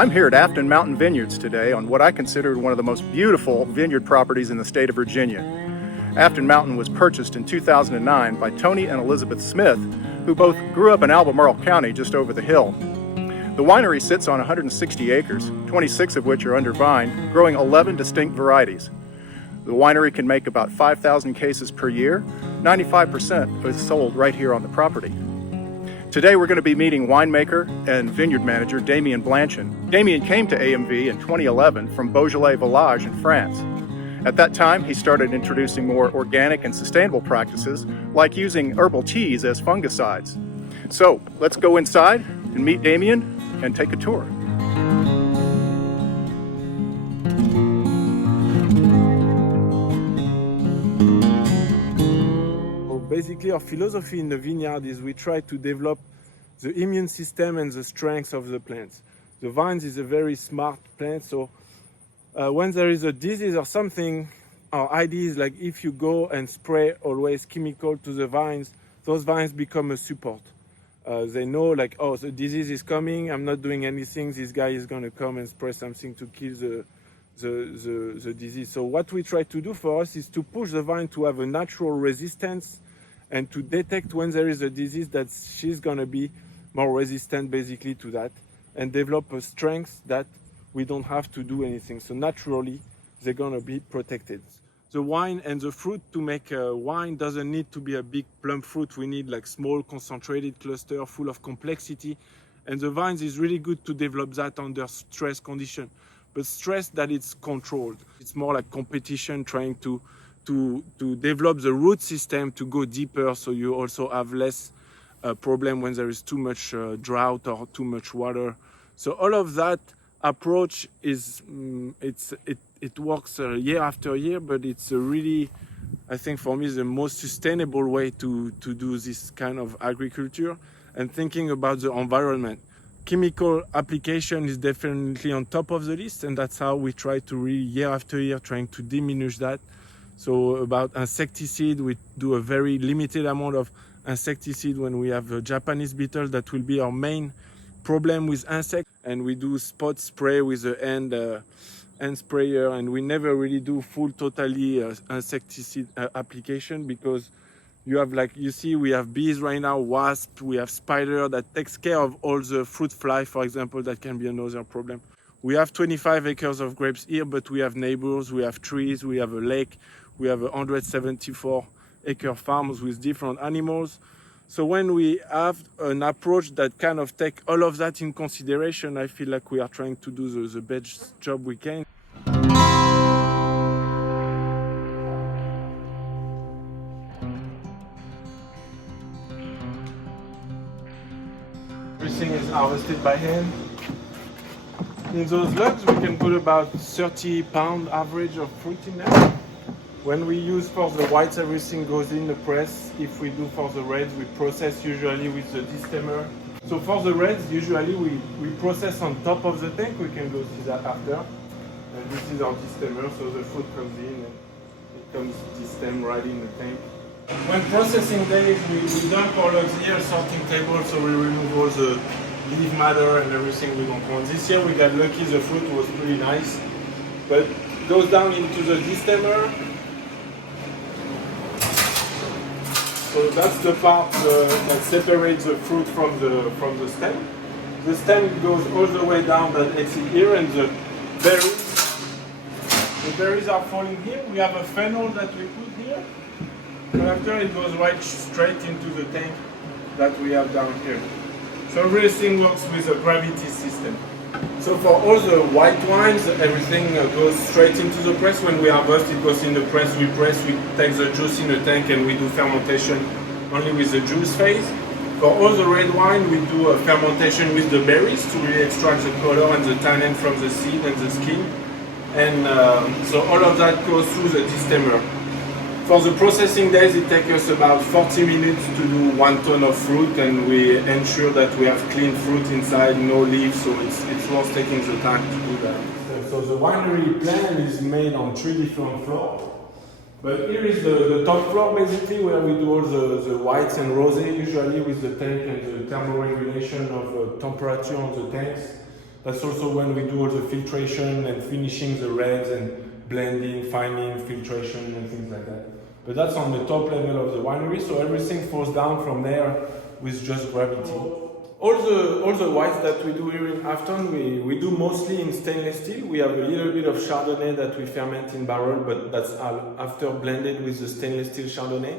I'm here at Afton Mountain Vineyards today on what I consider one of the most beautiful vineyard properties in the state of Virginia. Afton Mountain was purchased in 2009 by Tony and Elizabeth Smith, who both grew up in Albemarle County just over the hill. The winery sits on 160 acres, 26 of which are under vine, growing 11 distinct varieties. The winery can make about 5,000 cases per year. 95% is sold right here on the property. Today we're going to be meeting winemaker and vineyard manager Damien Blanchin. Damien came to AMV in 2011 from Beaujolais Village in France. At that time, he started introducing more organic and sustainable practices, like using herbal teas as fungicides. So let's go inside and meet Damien and take a tour. Basically, our philosophy in the vineyard is we try to develop the immune system and the strength of the plants. The vines is a very smart plant, so when there is a disease or something, our idea is like if you go and spray always chemical to the vines, those vines become a support. They know like, oh, the disease is coming, I'm not doing anything, this guy is going to come and spray something to kill the disease. So what we try to do for us is to push the vine to have a natural resistance and to detect when there is a disease that she's going to be more resistant basically to that and develop a strength that we don't have to do anything. So naturally, they're going to be protected. The wine and the fruit to make wine doesn't need to be a big plum fruit. We need like small concentrated cluster full of complexity. And the vines is really good to develop that under stress condition. But stress that it's controlled. It's more like competition trying to develop the root system to go deeper, so you also have less problem when there is too much drought or too much water. So all of that approach is it works year after year, but it's a really, I think for me, the most sustainable way to do this kind of agriculture and thinking about the environment. Chemical application is definitely on top of the list, and that's how we try to really year after year trying to diminish that. So about insecticide, we do a very limited amount of insecticide when we have a Japanese beetle. That will be our main problem with insects. And we do spot spray with the hand sprayer. And we never really do full totally insecticide application because you have like, you see, we have bees right now, wasps, we have spider that takes care of all the fruit fly, for example, that can be another problem. We have 25 acres of grapes here, but we have neighbors, we have trees, we have a lake. We have 174-acre farms with different animals. So when we have an approach that kind of take all of that in consideration, I feel like we are trying to do the best job we can. Everything is harvested by hand. In those lugs, we can put about 30 pounds average of fruit in there. When we use for the whites, everything goes in the press. If we do for the reds, we process usually with the destemmer. So for the reds, usually we process on top of the tank. We can go see that after. And this is our destemmer, so the fruit comes in and it comes destem right in the tank. When processing days, we dump all of here, sorting table, so we remove all the leaf matter and everything we don't want. This year we got lucky, the fruit was pretty nice. But it goes down into the destemmer. So that's the part that separates the fruit from the stem. The stem goes all the way down that exit here, and the berries are falling here. We have a funnel that we put here, and after it goes right straight into the tank that we have down here. So everything works with a gravity system. So for all the white wines, everything goes straight into the press. When we harvest, it goes in the press, we take the juice in the tank and we do fermentation only with the juice phase. For all the red wine, we do a fermentation with the berries to really extract the color and the tannin from the seed and the skin. And so all of that goes through the destemmer. For the processing days, it takes us about 40 minutes to do 1 ton of fruit, and we ensure that we have clean fruit inside, no leaves, so it's worth taking the time to do that. So the winery plan is made on 3 different floors. But here is the top floor basically, where we do all the whites and rosé, usually with the tank and the thermoregulation of temperature on the tanks. That's also when we do all the filtration and finishing the reds and blending, fining, filtration and things like that. But that's on the top level of the winery, so everything falls down from there with just gravity. All the whites that we do here in Afton, we do mostly in stainless steel. We have a little bit of Chardonnay that we ferment in barrel, but that's after blended with the stainless steel Chardonnay.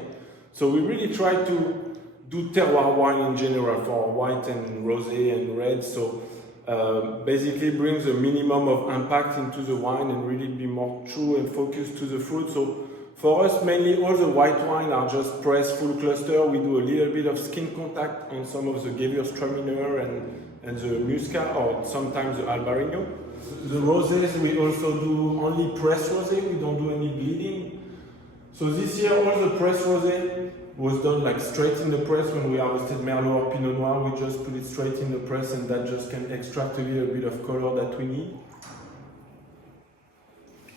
So we really try to do terroir wine in general for white and rosé and red. So basically brings a minimum of impact into the wine and really be more true and focused to the fruit. So for us, mainly all the white wine are just pressed full cluster. We do a little bit of skin contact on some of the Gewürztraminer and the Muscat, or sometimes the Albarino. The rosés, we also do only pressed rosé. We don't do any bleeding. So this year, all the pressed rosé was done like straight in the press. When we harvested Merlot or Pinot Noir, we just put it straight in the press, and that just can extract a little bit of color that we need.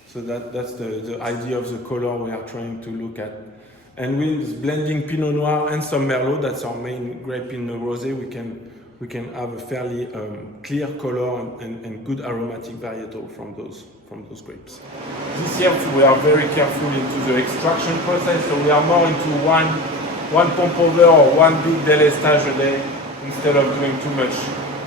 So that's the idea of the color we are trying to look at. And with blending Pinot Noir and some Merlot, that's our main grape in the rosé, we can have a fairly clear color and good aromatic varietal from those grapes. This year we are very careful into the extraction process, so we are more into one pomp over or one big délestage a day instead of doing too much.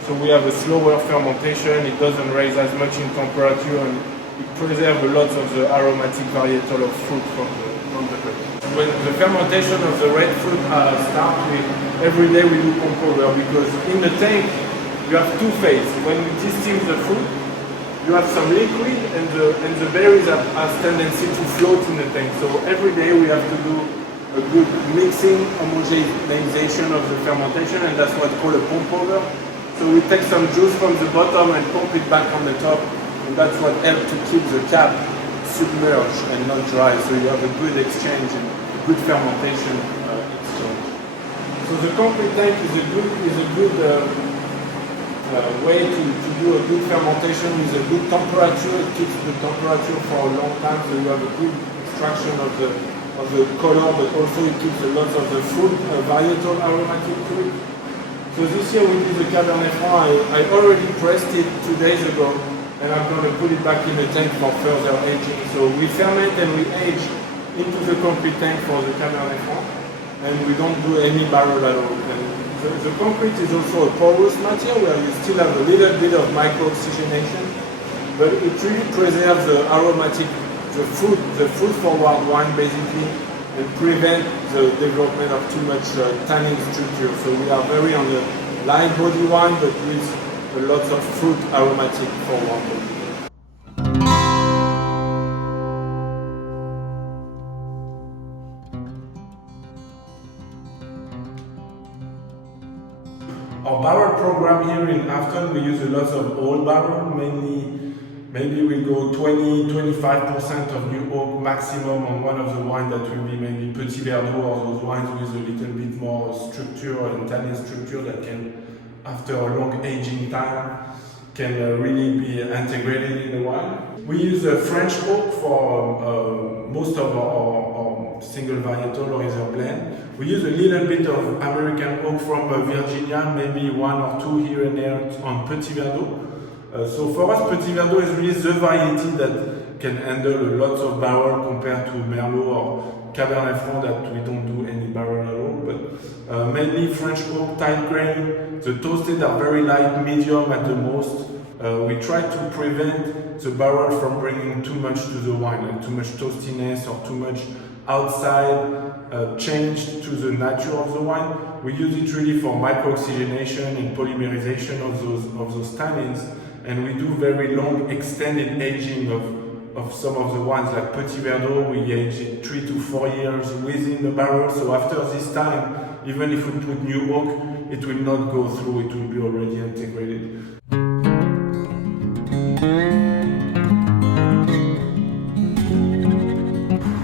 So we have a slower fermentation, it doesn't raise as much in temperature, and it preserves a lot of the aromatic varietal of fruit from the grape. When the fermentation of the red fruit starts, every day we do pomp over, because in the tank you have two phases. When we distill the fruit, you have some liquid, and the berries have tendency to float in the tank. So every day we have to do a good mixing, homogenization of the fermentation, and that's what's called a pomp over. So we take some juice from the bottom and pump it back on the top, and that's what helps to keep the cap submerged and not dry. So you have a good exchange and a good fermentation exchange. So the concrete tank is a good way to do a good fermentation with a good temperature. It keeps the temperature for a long time, so you have a good extraction of the color, but also it keeps a lot of the fruit, varietal aromatic fruit. So this year we did the Cabernet Franc. I already pressed it 2 days ago, and I'm going to put it back in the tank for further aging. So we ferment and we age into the concrete tank for the Cabernet Franc, and we don't do any barrel at all. And the concrete is also a porous material where you still have a little bit of micro-oxygenation, but it really preserves the aromatic, the fruit forward wine basically, and prevent the development of too much tannin structure. So we are very on the light body wine, but with a lot of fruit aromatic forward body. Our barrel program here in Afton, we use a lot of old barrel, maybe we go 20-25% of new oak maximum on one of the wines that will be maybe Petit Verdot, or those wines with a little bit more structure and tannin structure that can, after a long aging time, can really be integrated in the wine. We use a French oak for most of our single varietal or either blend. We use a little bit of American oak from Virginia, maybe 1 or 2 here and there on Petit Verdot. So for us, Petit Verdot is really the variety that can handle a lot of barrel compared to Merlot or Cabernet Franc that we don't do any barrel at all. But mainly French oak, tight grain. The toasted are very light, medium at the most. We try to prevent the barrel from bringing too much to the wine, like too much toastiness or too much outside change to the nature of the wine. We use it really for micro-oxygenation and polymerization of those tannins, and we do very long extended aging of some of the wines, like Petit Verdot. We age it 3 to 4 years within the barrel, so after this time, even if we put new oak, it will not go through, it will be already integrated.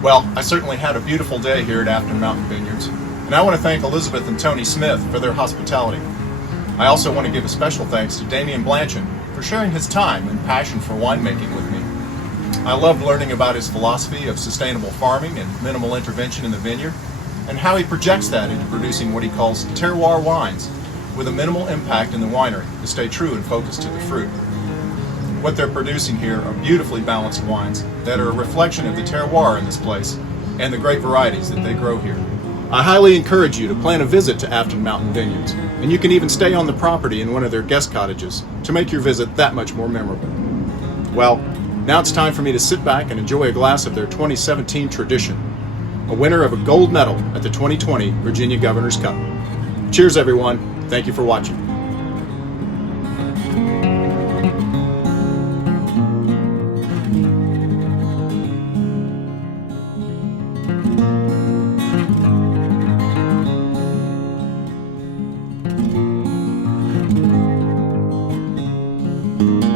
Well, I certainly had a beautiful day here at Afton Mountain Vineyards, and I want to thank Elizabeth and Tony Smith for their hospitality. I also want to give a special thanks to Damien Blanchard for sharing his time and passion for winemaking with me. I loved learning about his philosophy of sustainable farming and minimal intervention in the vineyard, and how he projects that into producing what he calls terroir wines with a minimal impact in the winery to stay true and focused to the fruit. what they're producing here are beautifully balanced wines that are a reflection of the terroir in this place and the great varieties that they grow here. I highly encourage you to plan a visit to Afton Mountain Vineyards, and you can even stay on the property in one of their guest cottages to make your visit that much more memorable. Well, now it's time for me to sit back and enjoy a glass of their 2017 Tradition, a winner of a gold medal at the 2020 Virginia Governor's Cup. Cheers, everyone. Thank you for watching. Thank you.